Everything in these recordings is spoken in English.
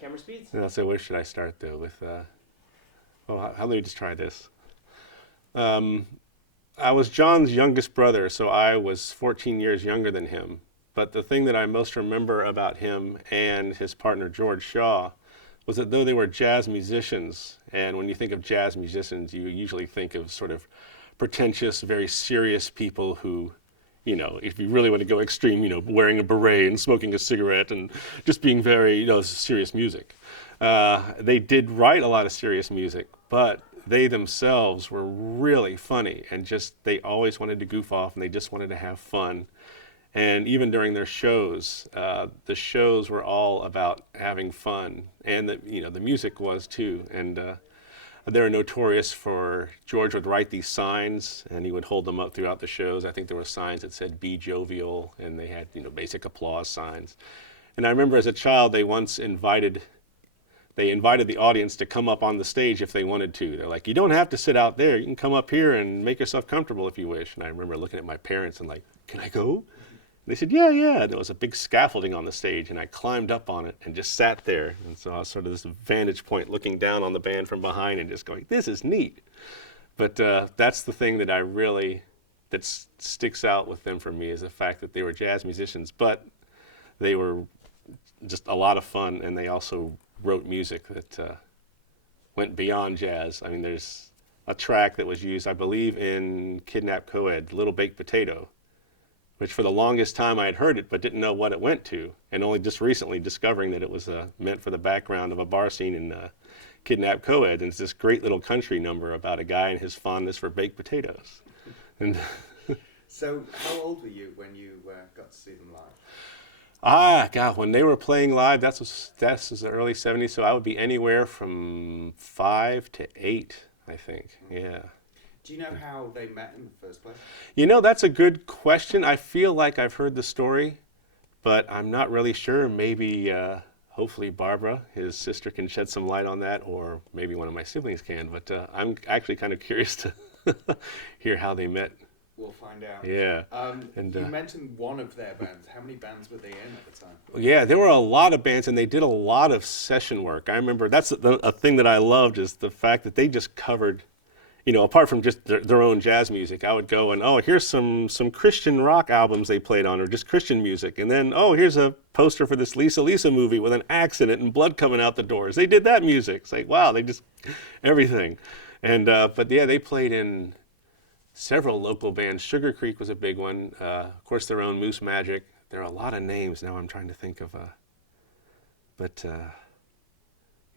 camera speeds? So where should I start though? With how let me just try this. Um, I was John's youngest brother, so I was 14 years younger than him. But the thing that I most remember about him and his partner George Shaw was that though they were jazz musicians, and when you think of jazz musicians, you usually think of sort of pretentious, very serious people who, if you really want to go extreme, wearing a beret and smoking a cigarette and just being very, serious music. They did write a lot of serious music, but they themselves were really funny and they always wanted to goof off and they just wanted to have fun. And even during their shows, the shows were all about having fun, and the music was too. And they're notorious for George would write these signs, and he would hold them up throughout the shows. I think there were signs that said "Be jovial," and they had basic applause signs. And I remember as a child, they invited the audience to come up on the stage if they wanted to. They're like, you don't have to sit out there. You can come up here and make yourself comfortable if you wish. And I remember looking at my parents and like, can I go? They said, yeah, yeah. There was a big scaffolding on the stage, and I climbed up on it and just sat there. And so I was sort of this vantage point looking down on the band from behind and just going, this is neat. But that's the thing that sticks out with them for me is the fact that they were jazz musicians, but they were just a lot of fun, and they also wrote music that went beyond jazz. I mean, there's a track that was used, I believe, in Kidnap Coed, Little Baked Potato, which for the longest time I had heard it but didn't know what it went to, and only just recently discovering that it was meant for the background of a bar scene in Kidnap Coed, and it's this great little country number about a guy and his fondness for baked potatoes. And So how old were you when you got to see them live? God, when they were playing live, that was the early 70s, so I would be anywhere from 5 to 8, I think, yeah. Do you know how they met in the first place? That's a good question. I feel like I've heard the story, but I'm not really sure. Maybe, hopefully Barbara, his sister, can shed some light on that, or maybe one of my siblings can, but I'm actually kind of curious to hear how they met. We'll find out. Yeah. You mentioned one of their bands. How many bands were they in at the time? Yeah, there were a lot of bands, and they did a lot of session work. I remember that's a thing that I loved is the fact that they just covered, apart from just their own jazz music. I would go and, here's some Christian rock albums they played on, or just Christian music. And then, here's a poster for this Lisa movie with an axe in it and blood coming out the doors. They did that music. It's like, wow, they just, everything. And, but yeah, they played in several local bands. Sugar Creek was a big one. Of course, their own Moose Magic. There are a lot of names now I'm trying to think of.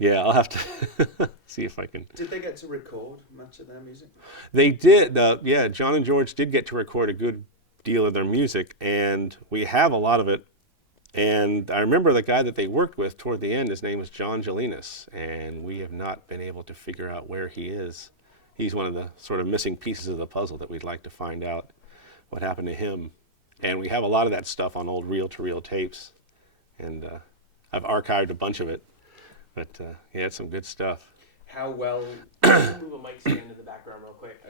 Yeah, I'll have to see if I can. Did they get to record much of their music? They did. Yeah, John and George did get to record a good deal of their music, and we have a lot of it. And I remember the guy that they worked with toward the end, his name was John Gelinas, and we have not been able to figure out where he is. He's one of the sort of missing pieces of the puzzle that we'd like to find out what happened to him. And we have a lot of that stuff on old reel-to-reel tapes, and I've archived a bunch of it. But yeah, it's some good stuff. How well... Move a mic stand in the background real quick.